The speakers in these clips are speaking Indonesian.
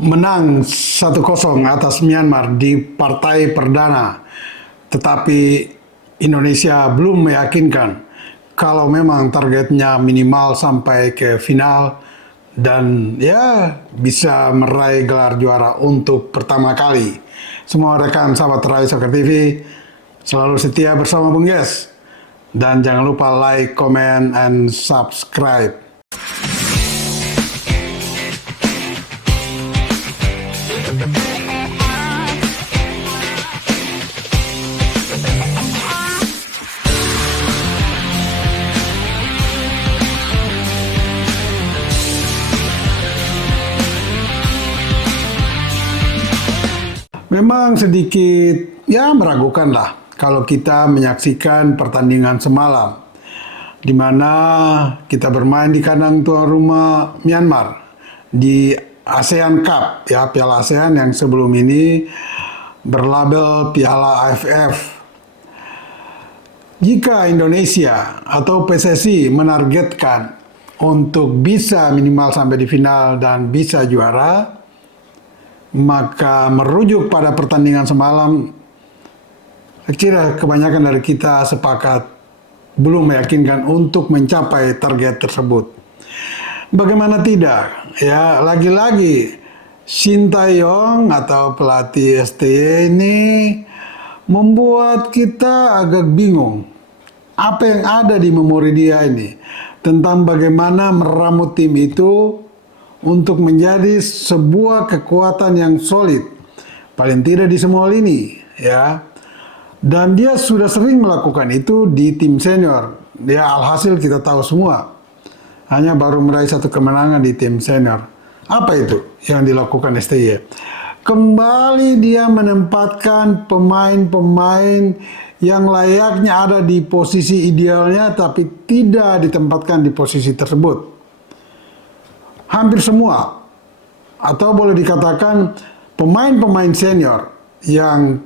menang 1-0 atas Myanmar di partai perdana. Tetapi Indonesia belum meyakinkan kalau memang targetnya minimal sampai ke final dan ya bisa meraih gelar juara untuk pertama kali. Semua rekan sahabat Rai Soccer TV selalu setia bersama Bung Yes. Dan jangan lupa like, comment, and subscribe. Memang sedikit ya meragukan lah kalau kita menyaksikan pertandingan semalam di mana kita bermain di kandang tuan rumah Myanmar di ASEAN Cup ya, Piala ASEAN yang sebelum ini berlabel Piala AFF. Jika Indonesia atau PSSI menargetkan untuk bisa minimal sampai di final dan bisa juara, maka merujuk pada pertandingan semalam, saya kira kebanyakan dari kita sepakat belum meyakinkan untuk mencapai target tersebut. Bagaimana tidak? Ya, lagi-lagi Sintayong atau pelatih STY ini membuat kita agak bingung. Apa yang ada di memori dia ini tentang bagaimana meramu tim itu untuk menjadi sebuah kekuatan yang solid, paling tidak di semua lini, ya. Dan dia sudah sering melakukan itu di tim senior. Dia alhasil kita tahu semua, hanya baru meraih 1 kemenangan di tim senior. Apa itu yang dilakukan STY? Kembali dia menempatkan pemain-pemain yang layaknya ada di posisi idealnya, tapi tidak ditempatkan di posisi tersebut. Hampir semua, atau boleh dikatakan pemain-pemain senior yang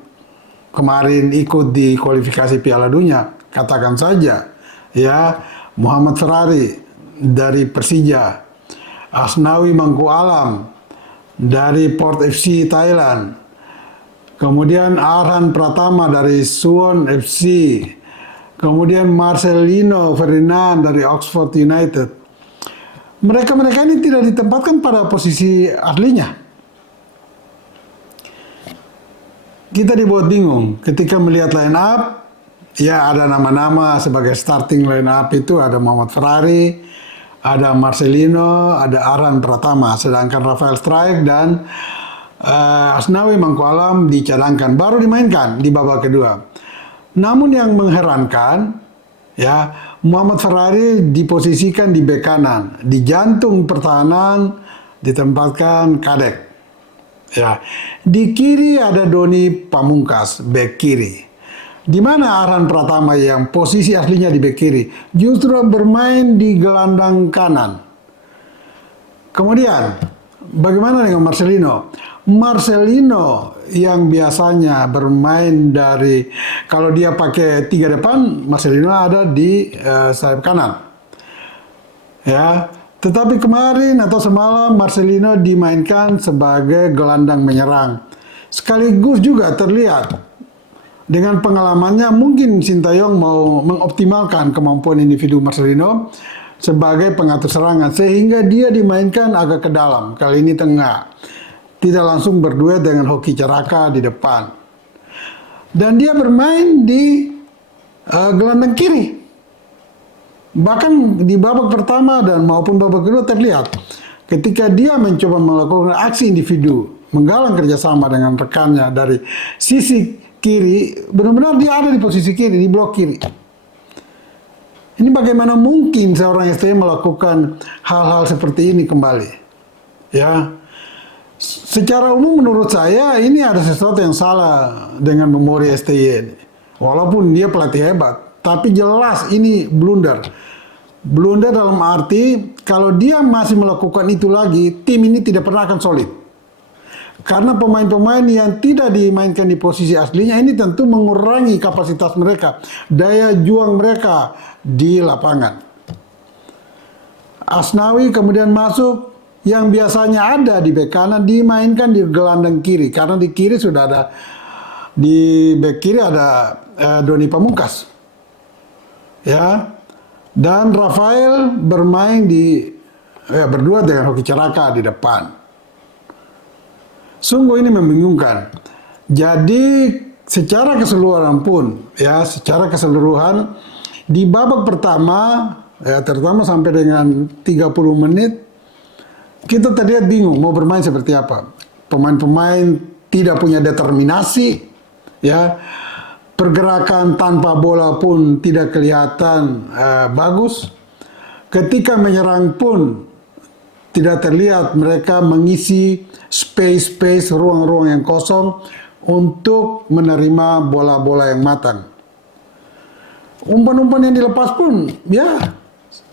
kemarin ikut di kualifikasi Piala Dunia, katakan saja ya, Muhammad Ferrari dari Persija, Asnawi Mangku Alam dari Port FC Thailand, kemudian Arhan Pratama dari Suwon FC, kemudian Marcelino Ferdinand dari Oxford United. Mereka ini tidak ditempatkan pada posisi aslinya. Kita dibuat bingung ketika melihat line up. Ya, ada nama-nama sebagai starting line up itu ada Muhammad Ferrari, ada Marcelino, ada Arhan Pratama, sedangkan Rafael Strike dan Asnawi Mangku Alam dicadangkan, baru dimainkan di babak kedua. Namun yang mengherankan, ya, Muhammad Ferrari diposisikan di bek kanan, di jantung pertahanan ditempatkan Kadek. Ya, di kiri ada Doni Pamungkas, bek kiri. Di mana Arhan Pratama yang posisi aslinya di bek kiri justru bermain di gelandang kanan. Kemudian bagaimana dengan Marcelino? Marcelino yang biasanya bermain dari, kalau dia pakai 3 depan, Marcelino ada di sayap kanan. Ya, tetapi kemarin atau semalam Marcelino dimainkan sebagai gelandang menyerang. Sekaligus juga terlihat dengan pengalamannya mungkin Sintayong mau mengoptimalkan kemampuan individu Marcelino sebagai pengatur serangan sehingga dia dimainkan agak ke dalam, kali ini tengah. Tidak langsung berduet dengan Hoki Caraka di depan. Dan dia bermain di gelandang kiri. Bahkan di babak pertama dan maupun babak kedua terlihat ketika dia mencoba melakukan aksi individu, menggalang kerjasama dengan rekannya dari sisi kiri, benar-benar dia ada di posisi kiri, di blok kiri. Ini bagaimana mungkin seorang STY melakukan hal-hal seperti ini kembali? Ya, secara umum menurut saya ini ada sesuatu yang salah dengan memori STY ini. Walaupun dia pelatih hebat, tapi jelas ini blunder. Blunder dalam arti kalau dia masih melakukan itu lagi, tim ini tidak pernah akan solid. Karena pemain-pemain yang tidak dimainkan di posisi aslinya ini tentu mengurangi kapasitas mereka, daya juang mereka di lapangan. Asnawi kemudian masuk, yang biasanya ada di bek kanan dimainkan di gelandang kiri karena di kiri sudah ada, di bek kiri ada Doni Pamungkas, ya, dan Rafael bermain berdua dengan Hoki Caraka di depan. Sungguh ini membingungkan. Jadi secara keseluruhan pun, ya, secara keseluruhan di babak pertama, ya, terutama sampai dengan 30 menit, kita terlihat bingung mau bermain seperti apa. Pemain-pemain tidak punya determinasi, ya, pergerakan tanpa bola pun tidak kelihatan bagus. Ketika menyerang pun tidak terlihat mereka mengisi space-space, ruang-ruang yang kosong untuk menerima bola-bola yang matang. Umpan-umpan yang dilepas pun ya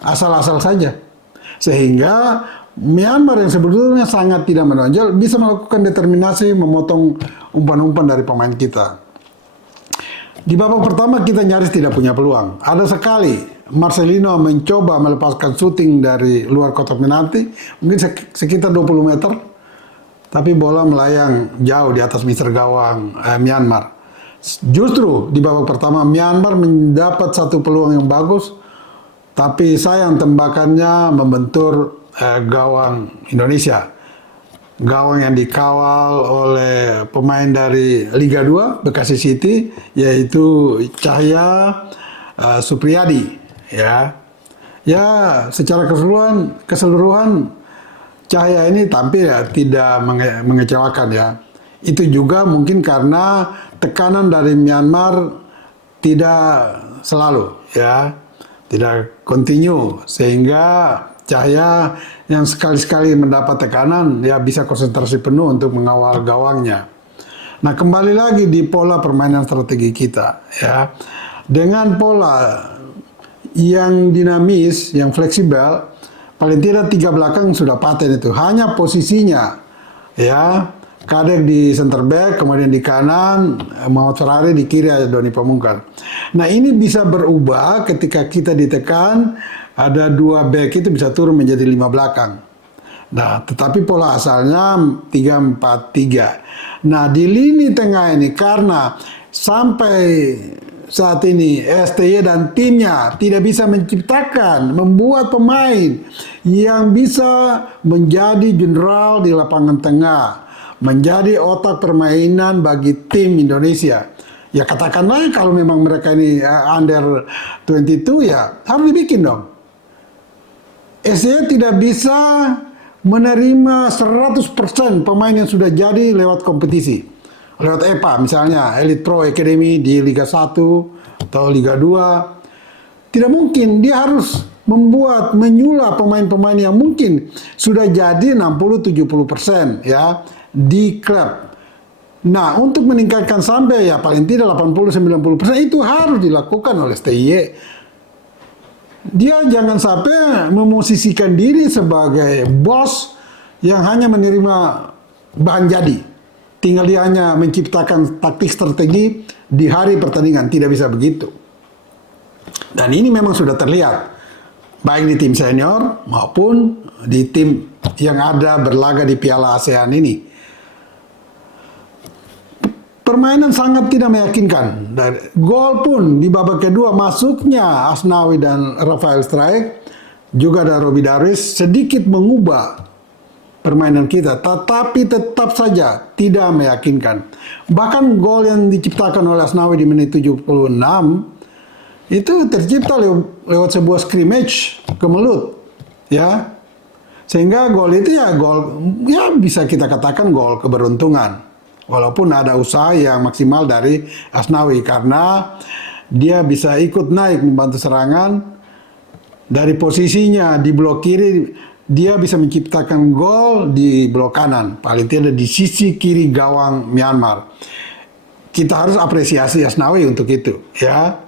asal-asal saja. Sehingga Myanmar yang sebetulnya sangat tidak menonjol bisa melakukan determinasi memotong umpan-umpan dari pemain kita. Di babak pertama kita nyaris tidak punya peluang. Ada sekali Marcelino mencoba melepaskan syuting dari luar kotak penalti, mungkin sekitar 20 meter, tapi bola melayang jauh di atas mister gawang Myanmar. Justru di babak pertama Myanmar mendapat satu peluang yang bagus, tapi sayang tembakannya membentur gawang Indonesia. Gawang yang dikawal oleh pemain dari Liga 2 Bekasi City, yaitu Cahya Supriyadi, ya. Ya, secara keseluruhan Cahya ini tampil ya tidak mengecewakan, ya. Itu juga mungkin karena tekanan dari Myanmar tidak selalu, ya, tidak kontinu, sehingga Cahya yang sekali-sekali mendapat tekanan ya bisa konsentrasi penuh untuk mengawal gawangnya. Nah, kembali lagi di pola permainan strategi kita, ya, dengan pola yang dinamis, yang fleksibel, paling tidak 3 belakang sudah paten itu. Hanya posisinya, ya, Kadek di center back, kemudian di kanan Muhammad Ferrari, di kiri ada Doni Pamungkas. Nah, ini bisa berubah ketika kita ditekan, ada 2 back itu bisa turun menjadi 5 belakang. Nah, tetapi pola asalnya 3-4-3. Nah, di lini tengah ini karena sampai saat ini STY dan timnya tidak bisa menciptakan, membuat pemain yang bisa menjadi jenderal di lapangan tengah, menjadi otak permainan bagi tim Indonesia. Ya katakanlah kalau memang mereka ini under 22 ya harus dibikin dong. STY tidak bisa menerima 100% pemain yang sudah jadi lewat kompetisi. Lewat EPA misalnya, Elite Pro Academy di Liga 1 atau Liga 2. Tidak mungkin, dia harus menyulap pemain-pemain yang mungkin sudah jadi 60-70% ya di klub. Nah, untuk meningkatkan sampai ya paling tidak 80-90% itu harus dilakukan oleh STY. Dia jangan sampai memosisikan diri sebagai bos yang hanya menerima bahan jadi. Tinggal dia hanya menciptakan taktik strategi di hari pertandingan. Tidak bisa begitu. Dan ini memang sudah terlihat. Baik di tim senior maupun di tim yang ada berlaga di Piala ASEAN ini. Permainan sangat tidak meyakinkan. Gol pun di babak kedua masuknya Asnawi dan Rafael Strike, juga ada Robi Darwis, sedikit mengubah permainan kita, tetapi tetap saja tidak meyakinkan. Bahkan gol yang diciptakan oleh Asnawi di menit 76 itu tercipta lewat sebuah scrimmage kemelut, ya. Sehingga gol itu ya gol, ya bisa kita katakan gol keberuntungan. Walaupun ada usaha yang maksimal dari Asnawi karena dia bisa ikut naik membantu serangan dari posisinya di blok kiri, dia bisa menciptakan gol di blok kanan, paling tidak di sisi kiri gawang Myanmar. Kita harus apresiasi Asnawi untuk itu, ya,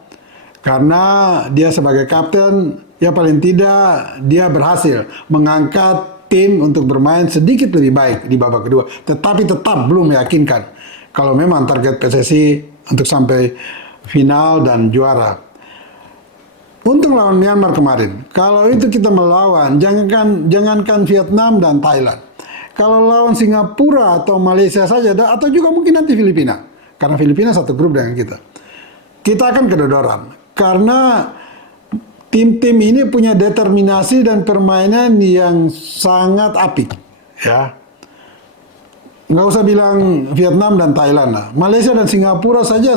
karena dia sebagai kapten, ya paling tidak dia berhasil mengangkat tim untuk bermain sedikit lebih baik di babak kedua, tetapi tetap belum meyakinkan kalau memang target PSSI untuk sampai final dan juara. Untuk lawan Myanmar kemarin, kalau itu kita melawan, jangankan Vietnam dan Thailand. Kalau lawan Singapura atau Malaysia saja, atau juga mungkin nanti Filipina, karena Filipina satu grup dengan kita akan kedodoran. Karena tim-tim ini punya determinasi dan permainan yang sangat apik, ya. Nggak usah bilang Vietnam dan Thailand lah. Malaysia dan Singapura saja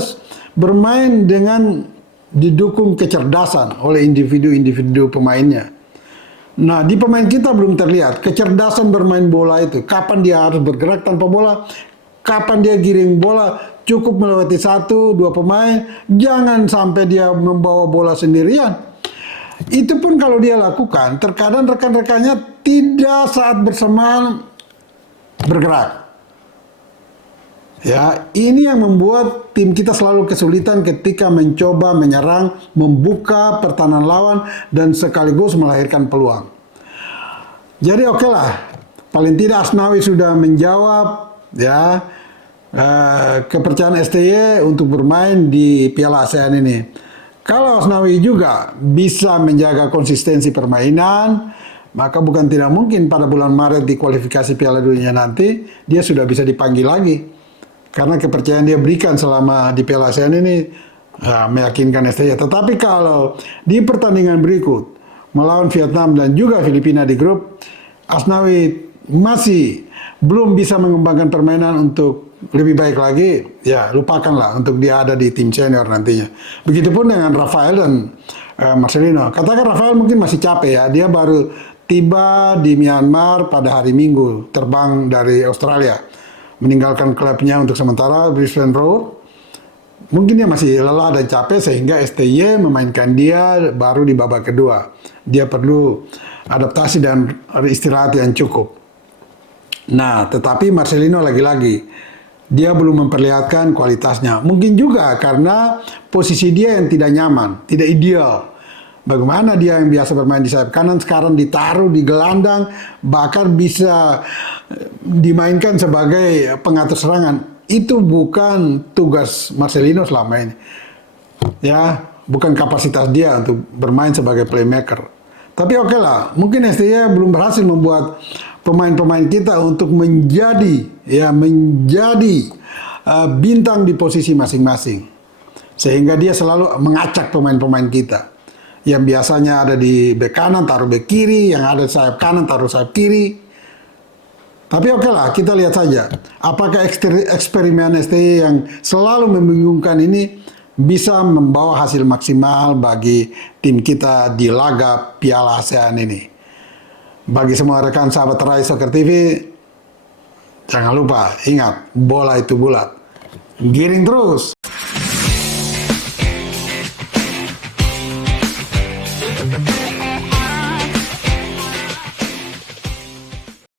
bermain dengan didukung kecerdasan oleh individu-individu pemainnya. Nah, di pemain kita belum terlihat kecerdasan bermain bola itu. Kapan dia harus bergerak tanpa bola, kapan dia giring bola, cukup melewati 1-2 pemain, jangan sampai dia membawa bola sendirian. Itu pun kalau dia lakukan, terkadang rekan-rekannya tidak saat bersamaan bergerak. Ya, ini yang membuat tim kita selalu kesulitan ketika mencoba menyerang, membuka pertahanan lawan, dan sekaligus melahirkan peluang. Jadi oke lah, paling tidak Asnawi sudah menjawab ya kepercayaan STY untuk bermain di Piala ASEAN ini. Kalau Asnawi juga bisa menjaga konsistensi permainan, maka bukan tidak mungkin pada bulan Maret di kualifikasi Piala Dunia nanti dia sudah bisa dipanggil lagi. Karena kepercayaan dia berikan selama di Piala ASEAN ini meyakinkan STY. Tetapi kalau di pertandingan berikut melawan Vietnam dan juga Filipina di grup, Asnawi masih belum bisa mengembangkan permainan untuk lebih baik lagi, ya lupakanlah untuk dia ada di tim senior nantinya. Begitupun dengan Rafael dan Marcelino. Katakan Rafael mungkin masih capek ya, dia baru tiba di Myanmar pada hari Minggu, terbang dari Australia, meninggalkan klubnya untuk sementara Brisbane Roar. Mungkin dia masih lelah dan capek sehingga STY memainkan dia baru di babak kedua. Dia perlu adaptasi dan istirahat yang cukup. Nah, tetapi Marcelino lagi-lagi dia belum memperlihatkan kualitasnya. Mungkin juga karena posisi dia yang tidak nyaman, tidak ideal. Bagaimana dia yang biasa bermain di sayap kanan sekarang ditaruh di gelandang, bahkan bisa dimainkan sebagai pengatur serangan. Itu bukan tugas Marcelino selama ini. Ya, bukan kapasitas dia untuk bermain sebagai playmaker. Tapi oke lah, mungkin STY belum berhasil membuat pemain-pemain kita untuk menjadi bintang di posisi masing-masing. Sehingga dia selalu mengacak pemain-pemain kita. Yang biasanya ada di bek kanan taruh bek kiri, yang ada di sayap kanan taruh sayap kiri. Tapi oke lah, kita lihat saja apakah eksperimen STY yang selalu membingungkan ini bisa membawa hasil maksimal bagi tim kita di laga Piala ASEAN ini. Bagi semua rekan sahabat Rai Soccer TV, jangan lupa ingat bola itu bulat, giring terus.